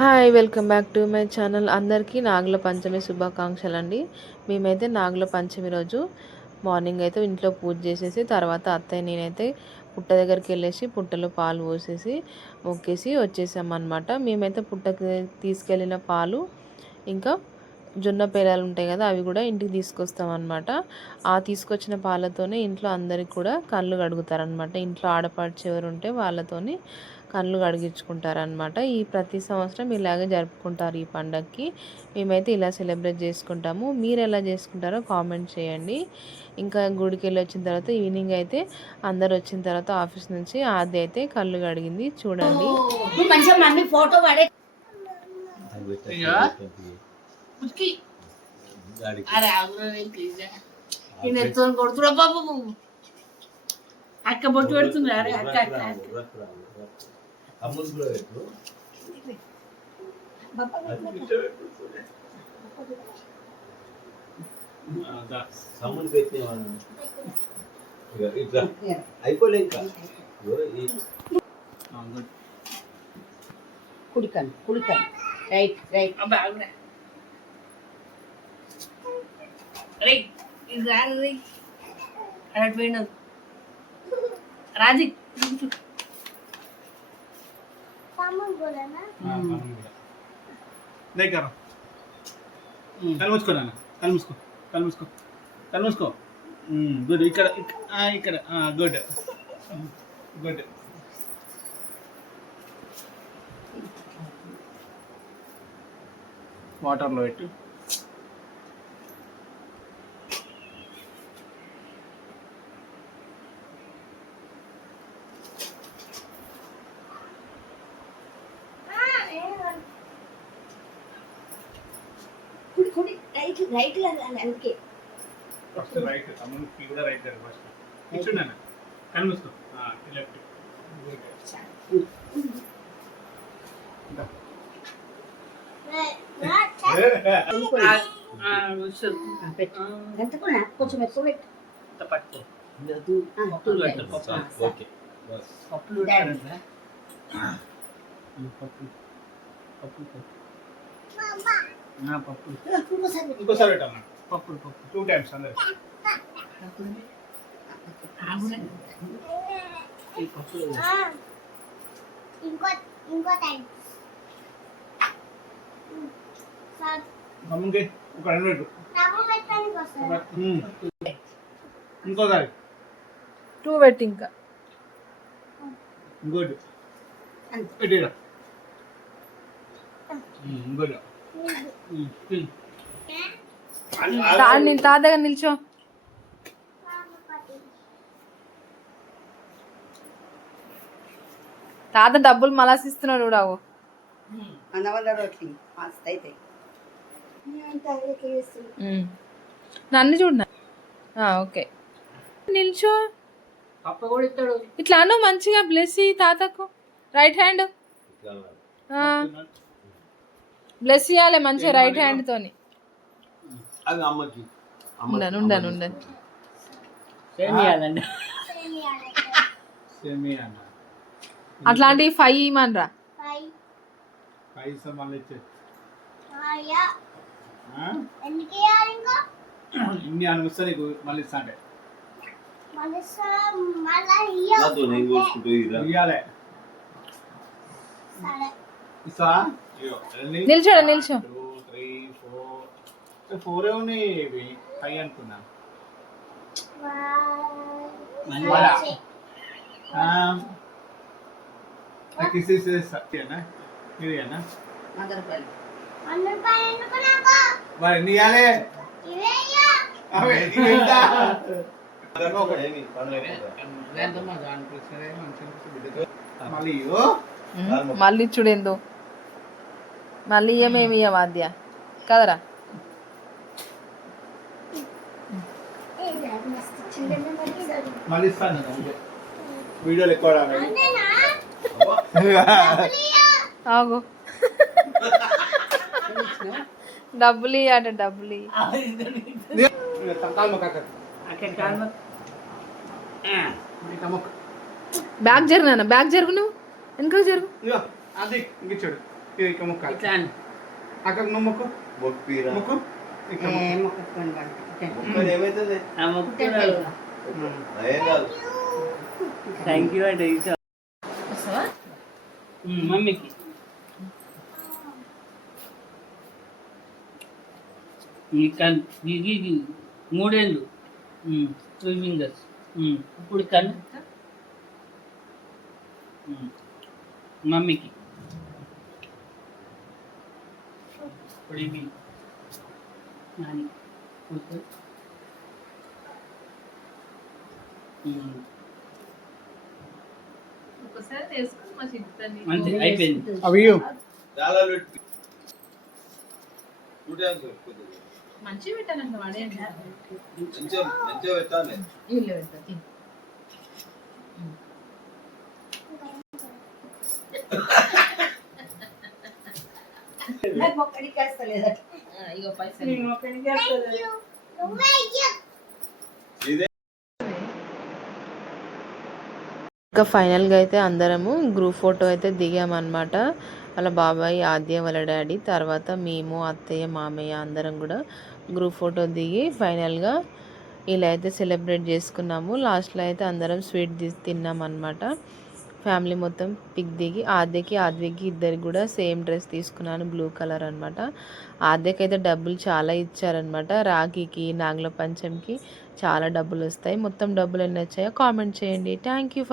Hi welcome back to my channel. అందరికీ నాగుల పంచమి శుభాకాంక్షలు అండి. మేమైతే నాగుల పంచమి రోజు మార్నింగ్ అయితే ఇంట్లో పూజ చేసేసి తర్వాత అత్తయ్య నేనైతే పుట్ట దగ్గరికి వెళ్ళేసి పుట్టలో పాలు పోసేసి మొక్కేసి వచ్చేసామన్నమాట. మేమైతే పుట్టకి తీసుకెళ్ళిన పాలు ఇంకా జొన్న పేలాలు ఉంటాయి కదా, అవి కూడా ఇంటికి తీసుకొస్తాం అనమాట. ఆ తీసుకొచ్చిన పాలతోనే ఇంట్లో అందరికి కూడా కళ్ళు కడుగుతారనమాట. ఇంట్లో ఆడపడిచి ఎవరు ఉంటే వాళ్ళతోని కళ్ళు కడిగించుకుంటారనమాట. ఈ ప్రతి సంవత్సరం ఇలాగే జరుపుకుంటారు ఈ పండగకి. మేమైతే ఇలా సెలబ్రేట్ చేసుకుంటాము. మీరు ఎలా చేసుకుంటారో కామెంట్ చేయండి. ఇంకా గుడికి వెళ్ళి వచ్చిన తర్వాత ఈవినింగ్ అయితే అందరు వచ్చిన తర్వాత ఆఫీస్ నుంచి ఆది అయితే కళ్ళు కడిగింది చూడండి. అక్క బొట్టు పెడుతుంది. అరే అక్క అక్క అయిపోలే ఇంకా కుడికన్ కుడికన్ రైట్ రైట్ పోయినా రాజీ కళ్ళు మూసుకో నాన్న, కళ్ళు మూసుకో, కళ్ళు మూసుకో, కళ్ళు మూసుకో. గుడ్. ఇక్కడ ఇక్కడ గుడ్ గుడ్. వాటర్లో పెట్టు. రైట్ అందుకే ఫస్ట్ రైట్, తమ్ముడికి కూడా రైట్ కదా. ఫస్ట్ ఇచ్చున్నాను, కళ్ళు మూసుకో. లెఫ్ట్. కొంచెం ఎక్కువ పెట్టు. పట్టుకో. ఓకే. పప్పులు పప్పు పప్పు ఇంకోసారి పెట్టాలన్నా. పప్పులు పప్పు 2 times అందరు. మమ్మీకి ఒక 2 పెట్టు. ఇంకోసారి 2 పెట్టి ఇంకా గుడ్ పెట్టిరా. గుడ్. నేను తాత దగ్గర నిల్చో. తాత డబ్బులు మలాసిస్తున్నాడు చూడవు. నన్ను చూడ. ఓకే నిల్చో. ఇట్లా అను మంచిగా బ్లెస్ తాతకు. రైట్ హ్యాండ్ బ్లెస్ చేయాలి మంచిగా రైట్ హ్యాండ్ తోని. ఉండను అట్లాంటివి 5 ఇమ్మనరా. ఇన్ని అనిపిస్తా నీకు మళ్ళీ ఇస్తా అంటే నిల్చోడు నిల్చో. 2 3 4 4 ఉన్నాయి. 5 అనుకున్నా. మరి ఎన్ని ఇవ్వాలి? మళ్ళీ చూడేందో మళ్ళీ ఏమేమి వాద్య కదరా. మళ్ళీ ఇస్తాను. వీడియోలు ఎక్కువ ఆగు. డబ్బులు అట డబ్బులు. బ్యాగ్ జరుగు నాన్న, బ్యాగ్ జరుగు. నువ్వు వెనక జరుగు. అది ఇంకిచ్చాడు. ఇక మొక్క ఇట్లా అని. అక్కకు నువ్వు మొక్కు మొక్కిరా మొక్కు ఇక మొక్కలు ఏమైతుంది ఆ మొక్కుతున్నాడు. ఏం కాదు థ్యాంక్ యూ అంటే మమ్మీకి ఇది 3 ఏళ్ళు 2 ఫింగర్స్. ఇప్పుడు కన్ను మమ్మీకి ఇప్పుడు ఇవి నాని కూర్చో. అంతే అయిపోయింది. అవి చాలా పెట్టి చూడడానికి పెట్టుకోదు. మంచిగా పెట్టానంట వాడేంటి మంచిగా మంచిగా పెట్టాలి ఇల్లు పెడతా ఇగో పైసలు ఇదే ఇంకా ఫైనల్గా అయితే అందరము గ్రూప్ ఫోటో అయితే దిగామన్నమాట. వాళ్ళ బాబాయ్, ఆద్య, వాళ్ళ డాడీ, తర్వాత మేము, అత్తయ్య, మామయ్య అందరం కూడా గ్రూప్ ఫోటో దిగి ఫైనల్గా ఇలా అయితే సెలబ్రేట్ చేసుకున్నాము. లాస్ట్లో అయితే అందరం స్వీట్ తిన్నామన్నమాట. ఫ్యామిలీ మొత్తం పిక్ దిగి ఆద్యకి, ఆద్వికి ఇద్దరికి కూడా సేమ్ డ్రెస్ తీసుకున్నాను, బ్లూ కలర్ అనమాట. ఆద్యకి అయితే డబ్బులు చాలా ఇచ్చారనమాట. రాఖీకి, నాగుల పంచమికి చాలా డబ్బులు వస్తాయి. మొత్తం డబ్బులు ఎన్ని వచ్చాయో కామెంట్ చేయండి. Thank you.